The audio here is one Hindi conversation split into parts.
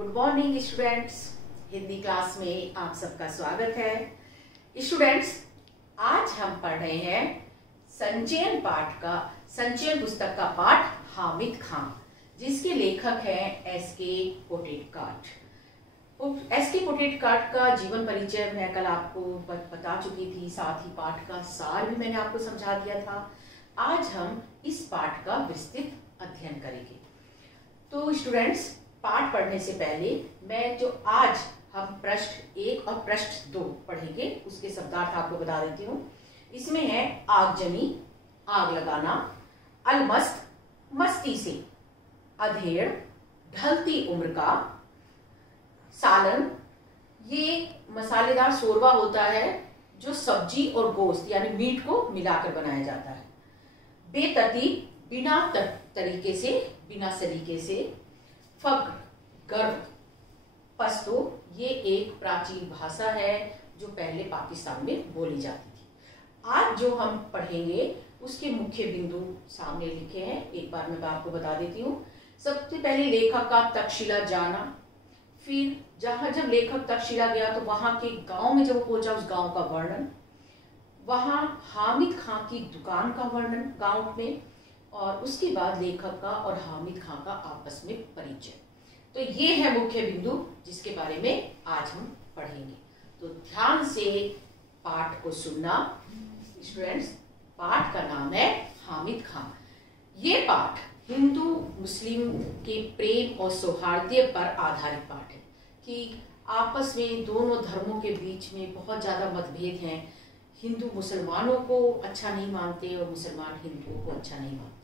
Good morning students. Hindi class में आप सबका स्वागत है। स्टूडेंट्स, आज हम पढ़ रहे हैं संचयन पुस्तक का पाठ हामिद खां, जिसके लेखक हैं एस.के. पोटेटकाट। एस.के. पोटेटकाट का जीवन परिचय मैं कल आपको बता चुकी थी, साथ ही पाठ का सार भी मैंने आपको समझा दिया था। आज हम इस पाठ का विस्तृत अध्ययन करेंगे। तो स्टूडेंट्स, पाठ पढ़ने से पहले मैं जो आज हम पृष्ठ 1 और पृष्ठ 2 पढ़ेंगे उसके शब्दार्थ आपको बता देती हूँ। इसमें है आगजनी, आग लगाना, अलमस्त, मस्ती से, अधेड़, ढलती उम्र का, सालन, ये मसालेदार शोरबा होता है जो सब्जी और गोश्त यानी मीट को मिलाकर बनाया जाता है। बेतरतीब, बिना तरीके से, बिना सलीके से, फक्र, गर्व, पश्तो, ये एक प्राचीन भाषा है जो पहले पाकिस्तान में बोली जाती थी। आज जो हम पढ़ेंगे उसके मुख्य बिंदु सामने लिखे हैं, एक बार मैं आपको बता देती हूँ। सबसे पहले लेखक का तक्षशिला जाना, फिर जब लेखक तक्षशिला गया तो वहां के गांव में जब पहुंचा उस गांव का वर्णन, वहां हामिद खां की दुकान का वर्णन गांव में, और उसके बाद लेखक का और हामिद खां का आपस में परिचय। तो ये है मुख्य बिंदु जिसके बारे में आज हम पढ़ेंगे। तो ध्यान से पाठ को सुनना स्टूडेंट्स। पाठ का नाम है हामिद खां। ये पाठ हिंदू मुस्लिम के प्रेम और सौहार्द पर आधारित पाठ है कि आपस में दोनों धर्मों के बीच में बहुत ज्यादा मतभेद हैं। हिंदू मुसलमानों को अच्छा नहीं मानते और मुसलमान हिंदुओं को अच्छा नहीं मानते,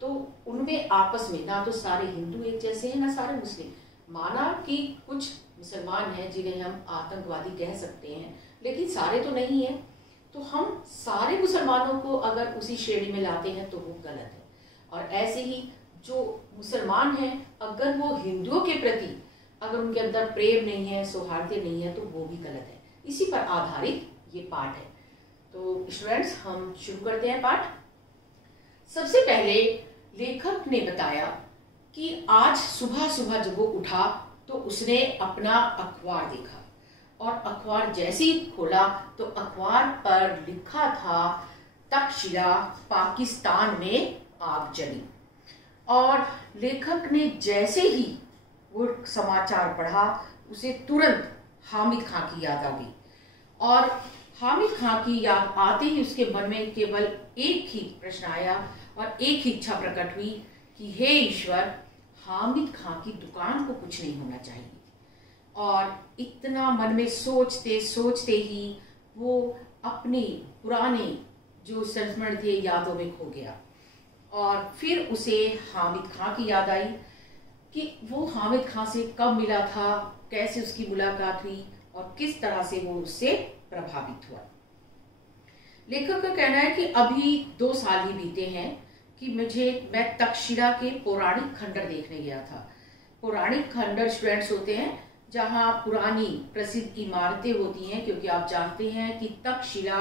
तो उनमें आपस में ना तो सारे हिंदू एक जैसे हैं ना सारे मुस्लिम। माना कि कुछ मुसलमान हैं जिन्हें हम आतंकवादी कह सकते हैं, लेकिन सारे तो नहीं है। तो हम सारे मुसलमानों को अगर उसी श्रेणी में लाते हैं तो वो गलत है। और ऐसे ही जो मुसलमान हैं, अगर वो हिंदुओं के प्रति अगर उनके अंदर प्रेम नहीं है, सौहार्द नहीं है, तो वो भी गलत है। इसी पर आधारित ये पाठ है। तो स्टूडेंट्स, हम शुरू करते हैं पाठ। सबसे पहले लेखक ने बताया कि आज सुबह सुबह जब वो उठा तो उसने अपना अखबार देखा, और अखबार जैसे ही खोला तो अखबार पर लिखा था तक्षशिला पाकिस्तान में आग जली। और लेखक ने जैसे ही वो समाचार पढ़ा उसे तुरंत हामिद खां की याद आ गई, और हामिद खां की याद आते ही उसके मन में केवल एक ही प्रश्न आया और एक ही इच्छा प्रकट हुई कि हे ईश्वर, हामिद खां की दुकान को कुछ नहीं होना चाहिए। और इतना मन में सोचते सोचते ही वो अपने पुराने जो संस्मरण थे यादों में खो गया। और फिर उसे हामिद खां की याद आई कि वो हामिद खां से कब मिला था, कैसे उसकी मुलाकात हुई और किस तरह से वो उससे प्रभावित हुआ। लेखक का कहना है कि अभी 2 साल ही बीते हैं कि मैं तक्षशिला के पौराणिक खंडर देखने गया था। पौराणिक खंडर स्टूडेंट्स होते हैं जहां पुरानी प्रसिद्ध इमारतें होती हैं, क्योंकि आप जानते हैं कि तक्षशिला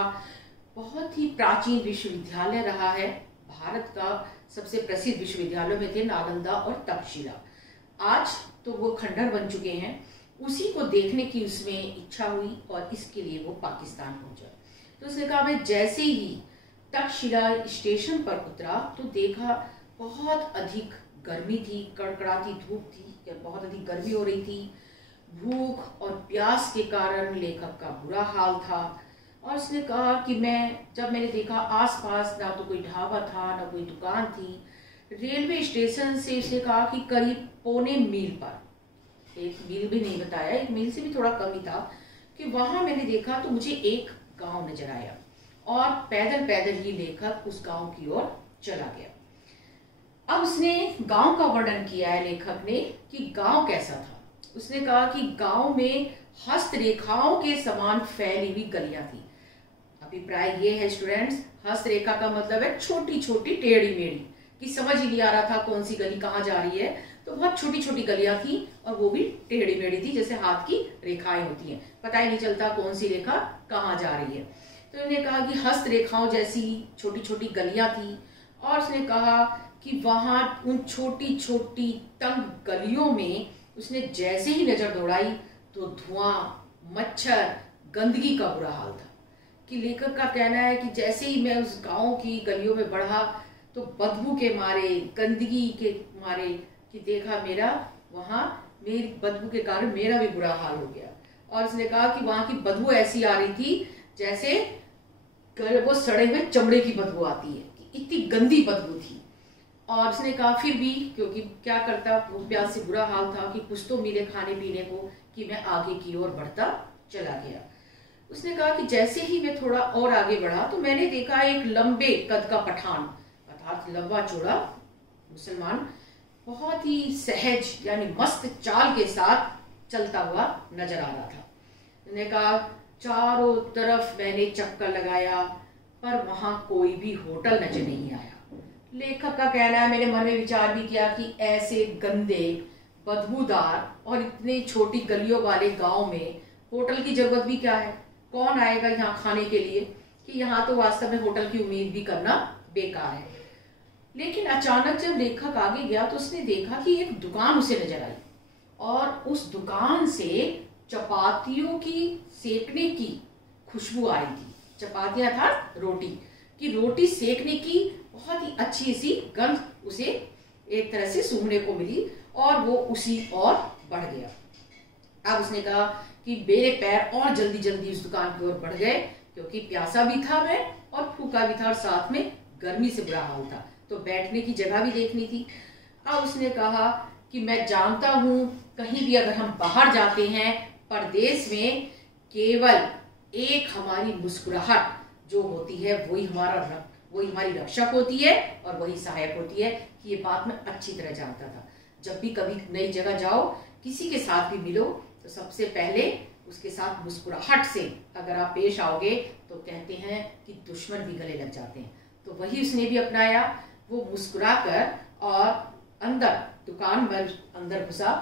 बहुत ही प्राचीन विश्वविद्यालय रहा है। भारत का सबसे प्रसिद्ध विश्वविद्यालयों में थे नालंदा और तक्षशिला। आज तो वो खंडर बन चुके हैं। उसी को देखने की उसमें इच्छा हुई और इसके लिए वो पाकिस्तान पहुंचा। तो उसने कहा मैं जैसे ही तक्षशिला स्टेशन पर उतरा तो देखा बहुत अधिक गर्मी थी, कड़कड़ाती धूप थी, बहुत अधिक गर्मी हो रही थी। भूख और प्यास के कारण लेखक का बुरा हाल था। और उसने कहा कि जब मैंने देखा आसपास ना तो कोई ढाबा था ना कोई दुकान थी। रेलवे स्टेशन से उसने कहा कि करीब पौने मील पर, एक मील भी नहीं बताया, एक मील से भी थोड़ा कम ही था, कि वहां मैंने देखा तो मुझे एक गांव नजर आया, और पैदल पैदल ही लेखक उस गांव की ओर चला गया। अब उसने गांव का वर्णन किया है लेखक ने कि गांव कैसा था। उसने कहा कि गांव में हस्तरेखाओं के समान फैली हुई गलियां थी। अभिप्राय ये है स्टूडेंट्स, हस्तरेखा का मतलब है छोटी छोटी टेढ़ी मेढ़ी, कि समझ ही नहीं आ रहा था कौन सी गली कहाँ जा रही है। तो बहुत छोटी छोटी गलियां थी और वो भी टेढ़ी मेढ़ी थी, जैसे हाथ की रेखाएं होती हैं, पता ही नहीं चलता कौन सी रेखा कहाँ जा रही है। तो उन्होंने कहा कि हस्त रेखाओं जैसी छोटी छोटी गलियां थी। और उसने कहा कि वहां उन छोटी छोटी तंग गलियों में उसने जैसे ही नजर दौड़ाई तो धुआं, मच्छर, गंदगी का बुरा हाल था। कि लेखक का कहना है कि जैसे ही मैं उस गांव की गलियों में बढ़ा तो बदबू के मारे, गंदगी के मारे कि देखा मेरा वहां, मेरी बदबू के कारण मेरा भी बुरा हाल हो गया। और उसने कहा कि वहां की बदबू ऐसी आ रही थी जैसे वो सड़े हुए चमड़े की बदबू आती है, कि इतनी गंदी बदबू थी। और उसने कहा फिर भी, क्योंकि क्या करता, वो प्यास से बुरा हाल था कि कुछ तो मिले खाने पीने को, कि मैं आगे की ओर बढ़ता चला गया। उसने कहा कि जैसे ही मैं थोड़ा और आगे बढ़ा तो मैंने देखा एक लंबे कद का पठान, अर्थात लंबा चौड़ा मुसलमान, बहुत ही सहज यानी मस्त चाल के साथ चलता हुआ नजर आ रहा था। उसने कहा चारों तरफ मैंने चक्कर लगाया पर वहां कोई भी होटल नजर नहीं आया। लेखक का कहना है, मैंने मन में विचार भी किया कि ऐसे गंदे, बदबूदार और इतने छोटी गलियों वाले गांव में होटल की जरूरत भी क्या है, कौन आएगा यहाँ खाने के लिए, कि यहाँ तो वास्तव में होटल की उम्मीद भी करना बेकार है। लेकिन अचानक जब लेखक आगे गया तो उसने देखा कि एक दुकान उसे नजर आई और उस दुकान से चपातियों की सेकने की खुशबू आ रही थी। चपातियां था रोटी की, रोटी सेकने की बहुत ही अच्छी सी गंध उसे एक तरह से सूंघने को मिली और वो उसी और बढ़ गया। अब उसने कहा कि मेरे पैर और जल्दी जल्दी उस दुकान की ओर बढ़ गए, क्योंकि प्यासा भी था मैं और भूखा भी था और साथ में गर्मी से बुरा हाल था, तो बैठने की जगह भी देखनी थी। अब उसने कहा कि मैं जानता हूं कहीं भी अगर हम बाहर जाते हैं परदेश में, केवल एक हमारी मुस्कुराहट जो होती है वही हमारी रक्षक होती है और वही सहायक होती है, कि ये बात मैं अच्छी तरह जानता था। जब भी कभी नई जगह जाओ, किसी के साथ भी मिलो तो सबसे पहले उसके साथ मुस्कुराहट से अगर आप पेश आओगे तो कहते हैं कि दुश्मन भी गले लग जाते हैं। तो वही उसने भी अपनाया, वो मुस्कुराकर और अंदर दुकान में अंदर घुसा।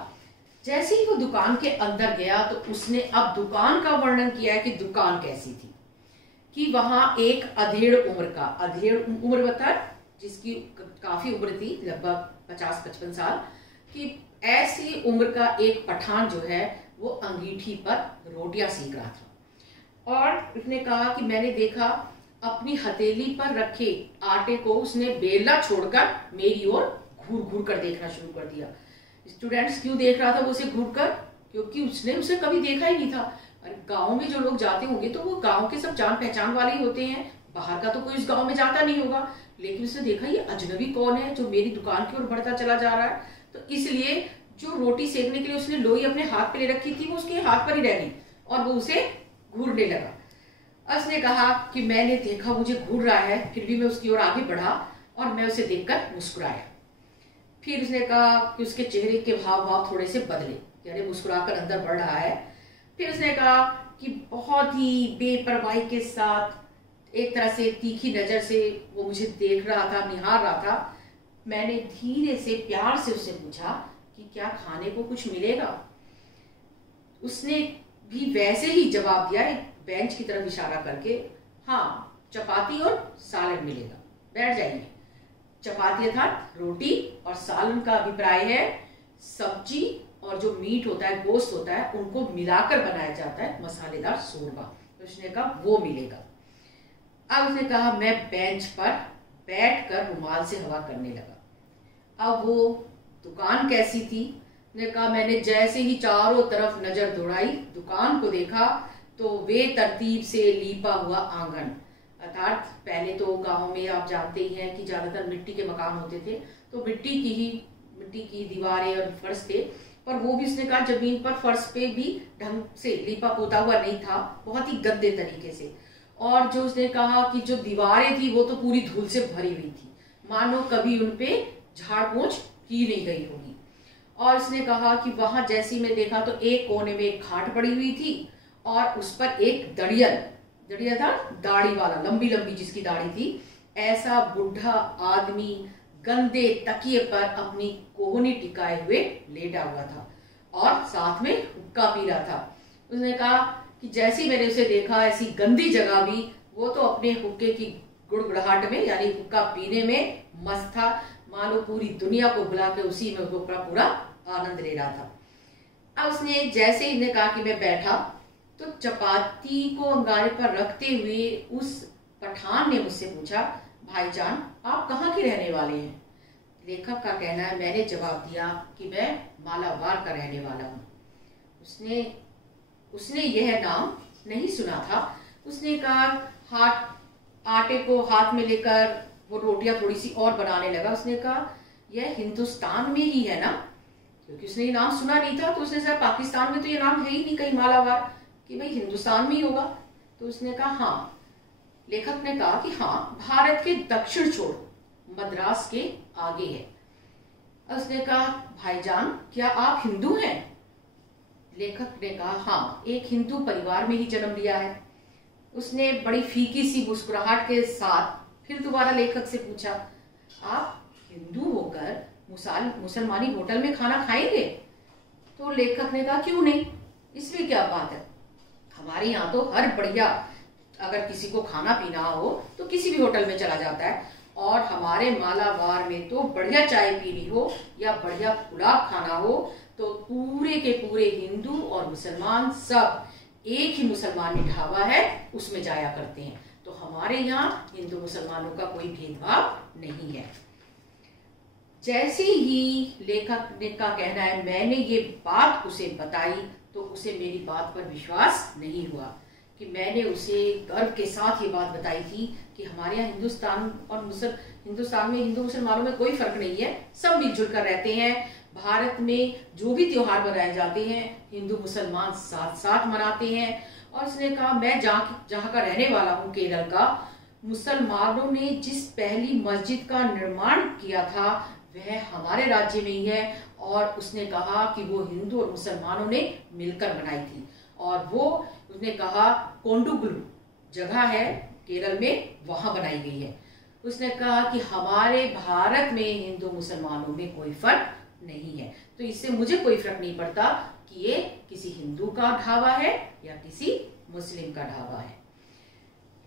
जैसे ही वो दुकान के अंदर गया तो उसने अब दुकान का वर्णन किया है कि दुकान कैसी थी, कि वहां एक अधेड़ उम्र बता, जिसकी काफी उम्र थी, लगभग 50-55 साल की, ऐसी उम्र का एक पठान जो है वो अंगीठी पर रोटियां सेक रहा था। और उसने कहा कि मैंने देखा अपनी हथेली पर रखे आटे को उसने बेला छोड़कर मेरी ओर घूर घूर कर देखना शुरू कर दिया। स्टूडेंट्स क्यों देख रहा था वो उसे घूर कर, क्योंकि उसने उसे कभी देखा ही नहीं था। अरे गांव में जो लोग जाते होंगे तो वो गांव के सब जान पहचान वाले ही होते हैं, बाहर का तो कोई उस गांव में जाता नहीं होगा। लेकिन उसने देखा ये अजनबी कौन है जो मेरी दुकान की ओर बढ़ता चला जा रहा है, तो इसलिए जो रोटी सेकने के लिए उसने लोई अपने हाथ पे ले रखी थी वो उसके हाथ पर ही रह गई और वो उसे घूरने लगा। उसने कहा कि मैंने देखा मुझे घूर रहा है, फिर भी मैं उसकी ओर आगे बढ़ा और मैं उसे देखकर मुस्कुराया। फिर उसने कहा कि उसके चेहरे के भाव भाव थोड़े से बदले, यानी मुस्कुराकर अंदर बढ़ रहा है। फिर उसने कहा कि बहुत ही बेपरवाही के साथ एक तरह से तीखी नजर से वो मुझे देख रहा था, निहार रहा था। मैंने धीरे से प्यार से उससे पूछा कि क्या खाने को कुछ मिलेगा। उसने भी वैसे ही जवाब दिया, एक बेंच की तरफ इशारा करके, हाँ चपाती और सालन मिलेगा, बैठ जाइए। चपाती अर्थात रोटी और सालन का अभिप्राय है सब्जी और जो मीट होता है, गोश्त होता है, उनको मिलाकर बनाया जाता है मसालेदार शोरबा। तो उसने कहा वो मिलेगा। अब उसने कहा मैं बेंच पर बैठकर रुमाल से हवा करने लगा। अब वो दुकान कैसी थी, ने कहा मैंने जैसे ही चारों तरफ नजर दौड़ाई, दुकान को देखा तो वे तरतीब से लीपा हुआ आंगन, अर्थात पहले तो गांव में आप जानते ही हैं कि ज्यादातर मिट्टी के मकान होते थे, तो मिट्टी की दीवारें और फर्श थे, पर वो भी उसने कहा जमीन पर फर्श पे भी ढंग से लीपा पोता हुआ नहीं था, बहुत ही गंदे तरीके से। और जो उसने कहा कि जो दीवारें थी वो तो पूरी धूल से भरी हुई थी, मानो कभी उनपे झाड़ पोंछ की नहीं गई होगी। और उसने कहा कि वहां जैसी मैं देखा तो एक कोने में एक खाट पड़ी हुई थी और उस पर एक दड़िया था, दाढ़ी वाला, लंबी लंबी जिसकी दाढ़ी थी, ऐसा बुढ़ा आदमी गंदे तकिए पर अपनी कोहनी टिकाए हुए लेटा हुआ था और साथ में हुक्का पी रहा था। उसने कहा कि जैसी मैंने उसे देखा ऐसी गंदी जगह भी वो तो अपने हुक्के की गुड़गुड़ाहट में यानी हुक्का पीने में मस्त था, मानो पूरी दुनिया को बुला के उसी में वो पूरा आनंद ले रहा था। अब उसने जैसे ही ने कहा कि मैं बैठा, तो चपाती को अंगारे पर रखते हुए उस पठान ने मुझसे पूछा, भाईजान आप कहाँ के रहने वाले हैं? लेखक का कहना है, मैंने जवाब दिया कि मैं मालाबार का रहने वाला हूँ। उसने यह नाम नहीं सुना था। उसने कहा, आटे को हाथ में लेकर वो रोटियां थोड़ी सी और बनाने लगा। उसने कहा, यह हिंदुस्तान में ही है ना? क्योंकि उसने ये नाम सुना नहीं था, तो उसने कहा पाकिस्तान में तो ये नाम है ही नहीं कहीं मालाबार, कि भाई हिंदुस्तान में ही होगा। तो उसने कहा हाँ। लेखक ने कहा कि हाँ, भारत के दक्षिण छोर मद्रास के आगे है। उसने कहा, भाईजान क्या आप हिंदू हैं? लेखक ने कहा हाँ, एक हिंदू परिवार में ही जन्म लिया है। उसने बड़ी फीकी सी मुस्कुराहट के साथ फिर दोबारा लेखक से पूछा, आप हिंदू होकर मुसलमानी होटल में खाना खाएंगे? तो लेखक ने कहा, क्यों नहीं, इसमें क्या बात है, हमारे यहाँ तो हर बढ़िया, अगर किसी को खाना पीना हो तो किसी भी होटल में चला जाता है, और हमारे मालाबार में तो बढ़िया चाय पीनी हो या बढ़िया पुलाव खाना हो तो पूरे के पूरे हिंदू और मुसलमान सब एक ही मुसलमानी ढाबा है, उसमें जाया करते हैं। तो हमारे यहाँ हिंदू मुसलमानों का कोई भेदभाव नहीं है। जैसे ही लेखक का कहना है, मैंने ये बात उसे बताई तो उसे मेरी बात पर विश्वास नहीं हुआ कि मैंने उसे गर्व के साथ ये बात बताई थी कि हमारे यहाँ हिंदुस्तान में हिंदू मुसलमानों में कोई फर्क नहीं है, सब मिलजुल कर रहते हैं। भारत में जो भी त्योहार मनाए जाते हैं हिंदू मुसलमान साथ साथ मनाते हैं। और उसने कहा, मैं जहाँ का रहने वाला हूँ, केरल का, मुसलमानों ने जिस पहली मस्जिद का निर्माण किया था वह हमारे राज्य में ही है। और उसने कहा कि वो हिंदू और मुसलमानों ने मिलकर बनाई थी, और वो उसने कहा कोंडुगुलु जगह है केरल में, वहां बनाई गई है। उसने कहा कि हमारे भारत में हिंदू मुसलमानों में कोई फर्क नहीं है, तो इससे मुझे कोई फर्क नहीं पड़ता कि ये किसी हिंदू का ढाबा है या किसी मुस्लिम का ढाबा है।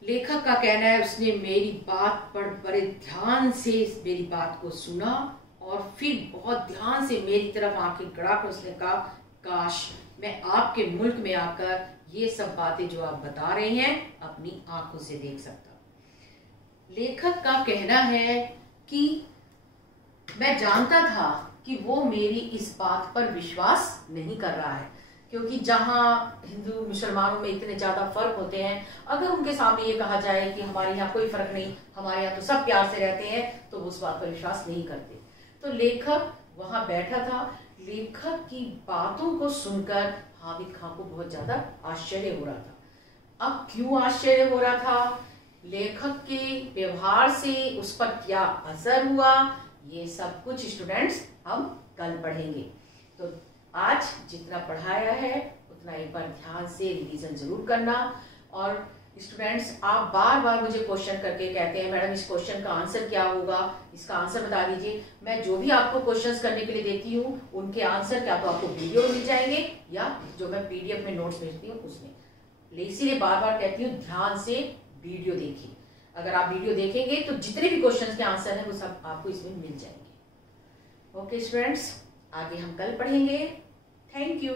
लेखक का कहना है, उसने मेरी बात पर बड़े ध्यान से मेरी बात को सुना और फिर बहुत ध्यान से मेरी तरफ आंखें गड़ाकर उसने कहा, काश मैं आपके मुल्क में आकर ये सब बातें जो आप बता रहे हैं अपनी आंखों से देख सकता। लेखक का कहना है कि मैं जानता था कि वो मेरी इस बात पर विश्वास नहीं कर रहा है, क्योंकि जहां हिंदू मुसलमानों में इतने ज्यादा फर्क होते हैं, अगर उनके सामने ये कहा जाए कि हमारे यहाँ कोई फर्क नहीं, हमारे यहाँ तो सब प्यार से रहते हैं, तो वो उस बात पर विश्वास नहीं करते। तो लेखक वहां बैठा था। लेखक की बातों को सुनकर हामिद खां को बहुत ज्यादा आश्चर्य हो रहा था। अब क्यों आश्चर्य हो रहा था, लेखक के व्यवहार से उस पर क्या असर हुआ, ये सब कुछ स्टूडेंट्स हम कल पढ़ेंगे। तो आज जितना पढ़ाया है उतना एक बार ध्यान से रिवीजन जरूर करना। और स्टूडेंट्स, आप बार बार मुझे क्वेश्चन करके कहते हैं, मैडम इस क्वेश्चन का आंसर क्या होगा, इसका आंसर बता दीजिए। मैं जो भी आपको क्वेश्चंस करने के लिए देती हूँ उनके आंसर क्या तो आपको वीडियो में मिल जाएंगे या जो मैं पीडीएफ में नोट्स भेजती हूँ उसमें। इसीलिए बार बार कहती हूँ ध्यान से वीडियो देखिए। अगर आप वीडियो देखेंगे तो जितने भी क्वेश्चन के आंसर है वो सब आपको इसमें मिल जाएंगे। ओके स्टूडेंट्स, आगे हम कल पढ़ेंगे। Thank you.